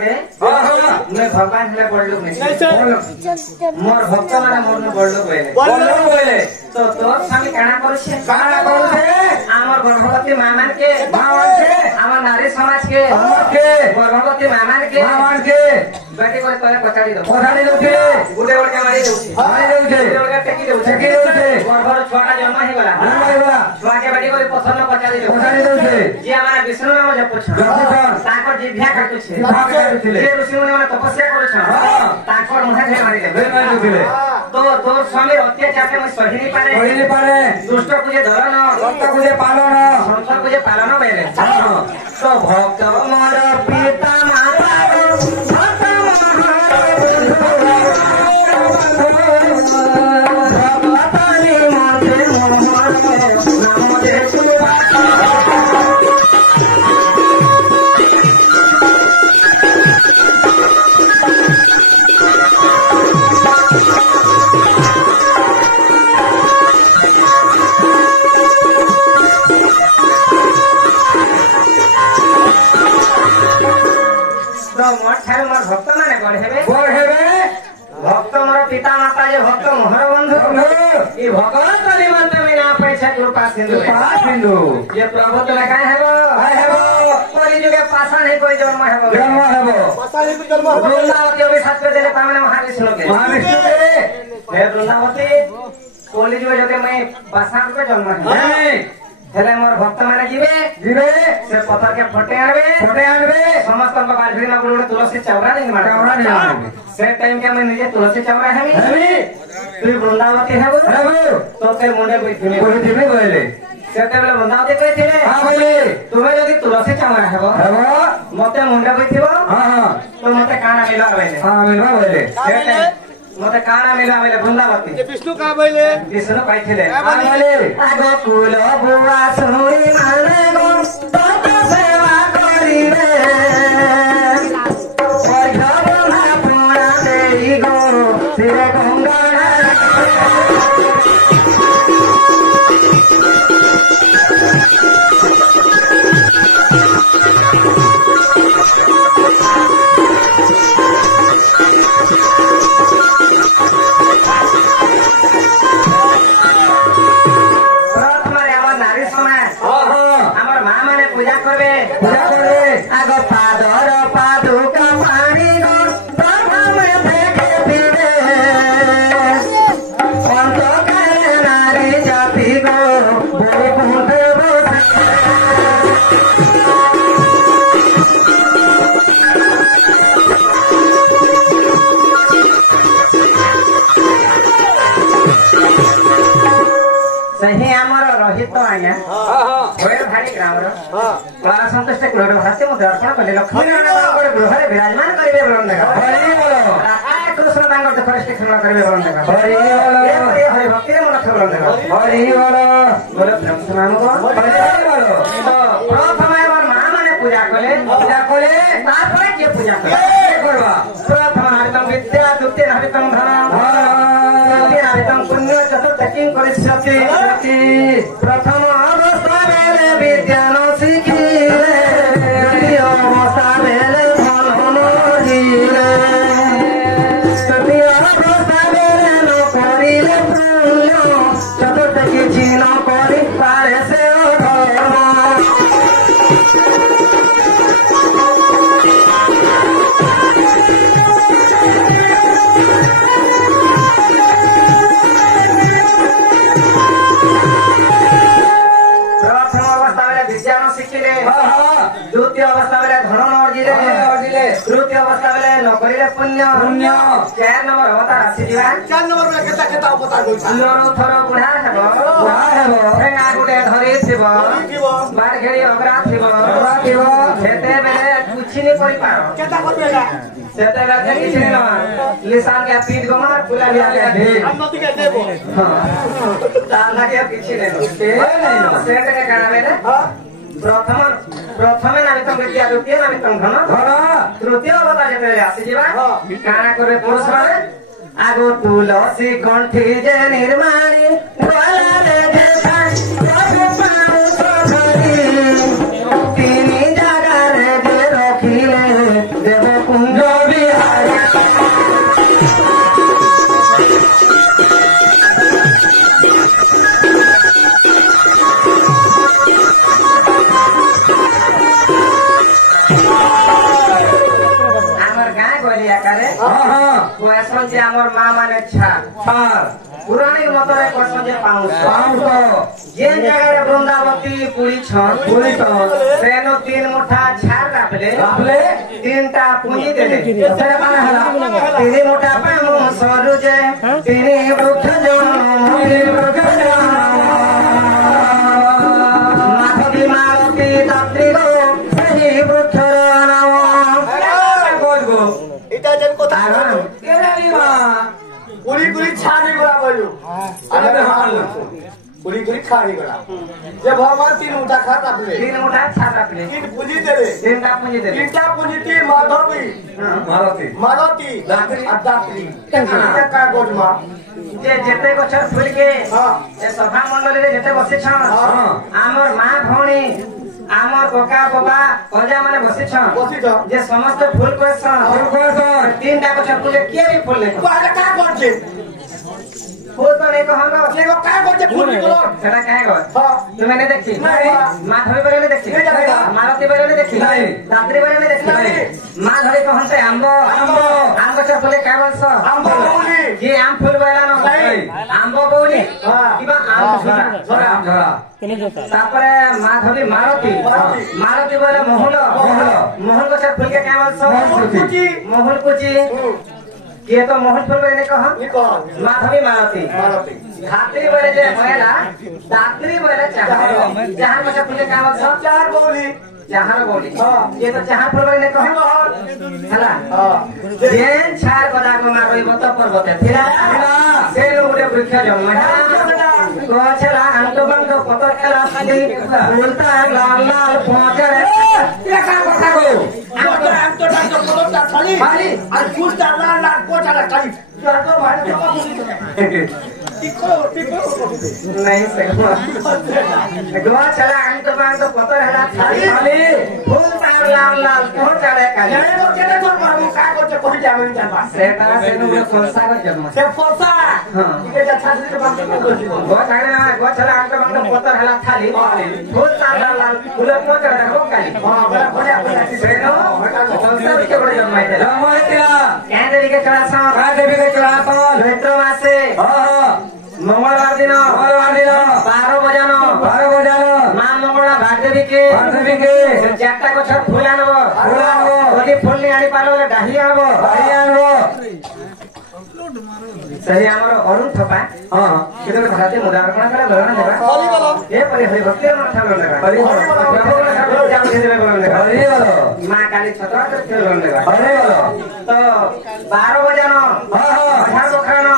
लगे मैं भगवान हेले बड़ लोग नहीं मोर भक्त माने मोर में बड़ लोग होइले तो तोर स्वामी काना करूछे हमर गर्भवती मामान के हमर नारी समाज के गर्भवती मामान के बेटी को तोरे पछाड़ी दो के गुडे ओड के मारी दउछे गुडे ओड के टेकी दउछे गर्भर छोटा जन्म हे गला छुआ के बेटी को पछन पछाड़ी दउछे जे हमारा विष्णु नाम जप छ ताकर जिभ्या काटुछे जे ऋषि मुनि माने तपस्या करूछ ताकर मुठा घे मारी दे तो तोर स्वामी अत्याचार के मैं सही नहीं पारे दुष्ट पूजे धरन भक्त पूजे पालन संसार पूजे पालन बेले तो भक्त मोर पिता माता भक्त भगवतानी माते मोर नाम दे भक्त माने भक्त मोर पिता माता जे भक्त मोहर बंधु ई भगवत निमंत में ना पैसा कृपा सिंधु ये प्रभु तले काहे हेबो कली जुगे पासा नहीं कोई जन्म हेबो वृंदावती भी साथ पे देले पावने महाविष्णु के हे वृंदावती कली जुगे जते मैं पासा पे जन्म है हेले मोर भक्त माने जीवे से पत्थर के फटे आनबे समस्त को बालभीड़ में गुड़ तुलसी चौरा नहीं मारे से टाइम के मैं निजे तुलसी चौरा है तू वृंदावती है तो ते मुंडे कोई थिमे बोले से ते बोले वृंदावती कोई थिले हां बोले तुम्हें यदि तुलसी चौरा है मते मुंडे कोई थिबो हां तो मते काना मिला बोले हां मिलवा बोले मते काना मिला बोले वृंदावती ये विष्णु का बोले विष्णु काई थिले हां बोले आगो फूल बुआ सोई माने गो तो सेवा करिवे तेरे गंगा नारी समय हमार माँ माने पूजा करबे आगो पादर पादुका पानी सही आमर रहित आज्ञा भाड़ी ग्राम कला संतुष्ट किलोमीटर भाष्य मु दर्शन कले लक्ष्मी नारायण गृह विराजमान करेंगे कृष्ण दुखरे क्षमा करेंगे हरि भक्ति मन प्रथम माँ मैंने पूजा कले किए पूजा प्रथम हरितम विद्या द्वितीय हरितम धन हरितम पुण्य चतुर्थ किं करिष्यति प्रथम अवस्था बेले विद्या न शिखिले द्वितीय अवस्था बेले धन न दिले तृतीय अवस्था बेले न करिले पुण्य चतुर्थ किछि न करि पारे से धर्म द्वितीय अवस्था बेले धन अर्जिले तृतीय अवस्था बेले नकरिले पुण्य 4 नंबर अवतार आसी दिबा 4 नंबर में केता अवतार होइछ लोरो थरो बुढ़ा हेबो ठेंगा गुटे धरि थिबो बार घेरी अगरा थिबो सेते बेले कुछि नै करि पारो केता करबेला सेते बेले किछि नै लिसान के पीठ गमार पुला लिया के हम नदी के देबो हां ताना के किछि नै सेते के काना बेले प्रथम नामितम विद्या द्वितीय नामितम धन तृतीय अवतार जेते आसी जीवा काना करे पुरुष माने आगो तुलसी कंठी जे निर्माणी बोला रे देखा प्रभु पाऊ सधरी तीन जगह रे जे रखिले देव कहसन जे हमर मां माने छार पुरानी मतरे कहसन जे पाउस जेन जगह रे वृंदावती पुरी छन सेनो 3 मुठा छार राखले 3टा पूंजी देले सेरा माने हला 3 मुठा पामु सरू जे 3 वृक्ष जन माधवी मालती दात्री गो सही वृक्ष नाम गो इटा जन को तारा केराली मा पुरी छानी गला बोलू अरे हाल पुरी खानी गला जे भगवान 3 मुठा खाता अपने 3 मुठा खाता अपने 3 पूंजी देले 3टा पूंजी 3 मालती दात्री का गोजमा जे जेते गछर फुल के ए सभा मंडली रे जेते बसे छन हमर मां भौणी आमर कोका बाबा अजा माने बसी छ जे समस्त फूल कोसन 3टा गछर फुल के भी फूल ले तो आजा का करछे फूल तो नहीं कहंगा से को का करछे फूल निकलो सेना काहे गो तुम ने देखी माधवी बेले देखी मालती बेले देखी दात्री बेले देखी माधवी कहंते आम गछर फुल का बस आम बोली जे आम फूल बेला न नहीं आम बोली किबा आम झरा तापरे माधवी मालती बोले मोहन गछर फूल के का बस मोहन कुची ये तो मोहन फूल बेले कह माधवी मालती धात्री बेले जे होएला दात्री बेले जहां गछर फूल के का बस चार बोली ये तो चार फूल बेले कह हला जेन छार गदा को मारई बत पर्वत थिला से लोगरे वृक्ष जन्म गोछला अंतो बंदो पतर खेला खाली बोलता है लाल लाल पहुंचे ये का কথা গো अंतो पतर खाली আর ফুলটা লাল লাল কোচালা খালি তো ভাই टिको नहीं सको गोछला अंतो बंदो पतर हेला खाली फूलटा लाल लाल कोचाला खाली ये तो केने तो बाबू का कोचे कोई जावे जाबा से तारा से नो फलसा को जन्म से फलसा हां ये जा छात्री के बात गोछला अंतो बंदो पतर हेला खाली फूलटा लाल लाल फूल कोचाला को खाली हां बड़ा बड़ा से नो फलसा के बड़े जन्म है जन्म क्या देवी के चढ़ासा चैत्र मासे मंगलवार दिन 12 बजानो मां मंगला भागदेवी के 4टा गछर फूल आनबो ओदी फूल नि आनी पालो डाही आनबो सही हमर अरुण थपा केते भाते मुदारकण करे बरन देबा ए परि हरि भक्ति माथा न लगा हरि बोलो जाम दे देबे बोल लगा हरि बोलो मां काली छतरा के खेल बोल लगा हरि बोलो तो 12 बजानो अठार बखरानो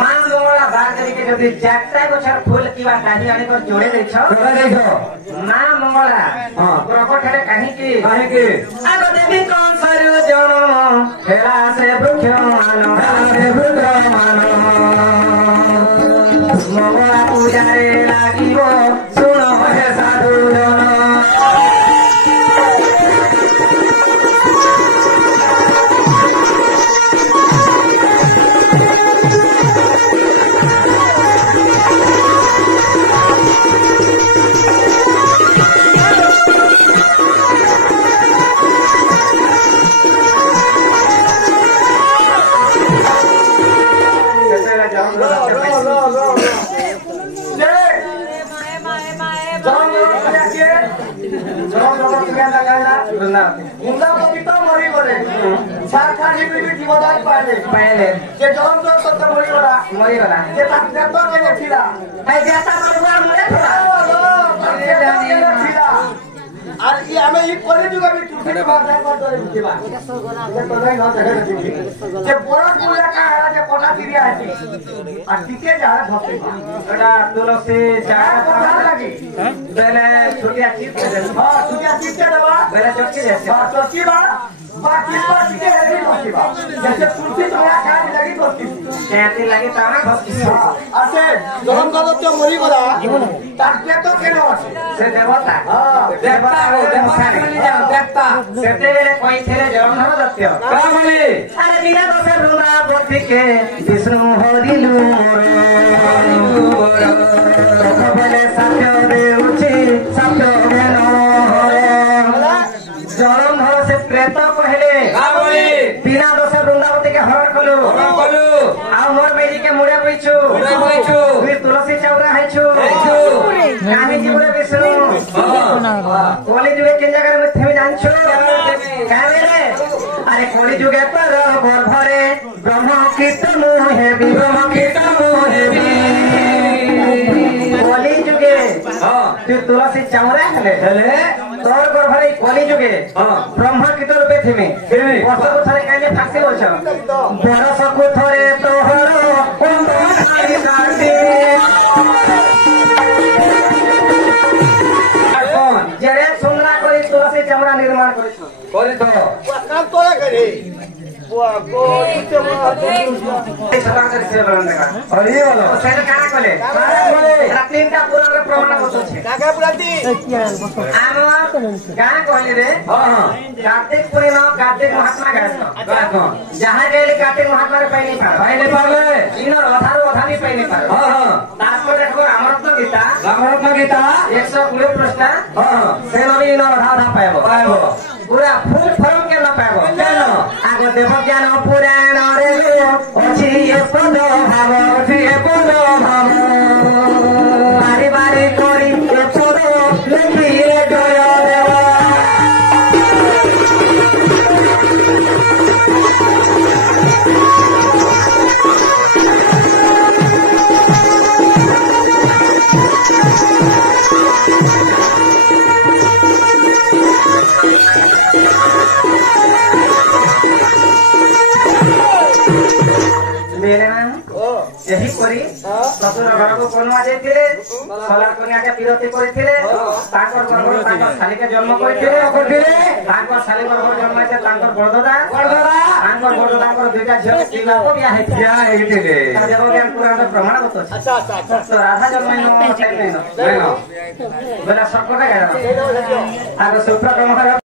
मां मंगला भागदेवी के जदी 4टा गछर फूल किबा डाही आनी कर जोड़े दैछो मां मंगला प्रकट हेले काहे की आगो देवी कौन सरू जनो हेला से वृक्ष मानो मंगला पूजारे लागिबो सुनो हे साधु जन पहले जे जौन जो सत्य मरी गला जे ताकत के थिला है जेता मारवा मरे थिला আর ই আমি ই করে দিগা বি টুকি বাদ নাই কর ধরে দিবা এটা সগনা এটা তো নাই না জায়গা দিবি যে বড় পুরা কা হারা যে কোটা দিরিয়া আছে আর টিকে যা ধপে এটা তুলসী যা কথা লাগি বেলে ছুটিয়া চিপ দে হ্যাঁ ছুটিয়া চিপ দেবা বেলে চটকে যাচ্ছে হ্যাঁ চটকি বা बाकी बाकी के हेरी होती बा जैसे तुलसी तोरा का लगी होती कहती लगी तारा भक्ति আছে যখন কত মরি গলা তাকে তো কেন আছে সে দেবতা দেবতা ও দেবতা বলি যাও দেবতা সেতে কই ছেলে জন্ম দত্ত কা বলি আরে বিনা দোষে রুনা পথিকে বিষ্ণু হরিলু মোর বলে সত্য দেউছি সত্য জ্ঞান জনম ধর से प्रेत कहले बिना दोष ଆଉ ମୋର ବେଜି के मुड़े बइछु फिर तुलसी चौरा हैछु काहे जीवरे विष्णु कोली जुगे के जगह में थे जानछु काहे रे अरे कोली जुगे पर गर्भरे ब्रह्म कीर्तन हेबी कोली जुगे तू तुलसी चौरा हेले तोर गर्भरे कोली जुगे ब्रह्म कीर्तन रूपे थिमे वर्ष को थरे काहे फांसी बोलछ वर्ष को थरे तोहर जेड़े सुंदरा करी तुलसी चमड़ा निर्माण करी तो काम तोरा करे बुआ को सभा कर से बरन का अरे वाला सेल काना कोले तीनटा पुराण रे प्रमाण होतो छे काका पुराती आम गाना कहले रे हां कार्तिक पूर्णिमा कार्तिक महात्मा गायतो जहां गेले कार्तिक महात्मा रे पैनी पाले इनो अधारो अधानी पैनी पाले हां तारपर देखो रामरत्न गीता 120 प्रश्न हां सेनरी इनो अधा पाएबो पूरा फुल फरम के न पाएबो केन आगो देव ज्ञान पुराण रे अछि ए पद भाव बारी बारी करी ए पद लिखी ए जय देवा यही करी ससुर घर को कोनवा जाइथिले सलार कन्या के विरति करिथिले ताकर गर्भ ताकर साली के जन्म करिथिले ताकर साली गर्भ जन्म है ताकर बड़दादा ताकर बड़दादा को दुईटा झियो के तिला को बिया हेथिले देव ज्ञान पुराण प्रमाण होतो अच्छा तो राधा जन्म नो टाइम नै नो बोला सबको का आगो सुप्रकर्म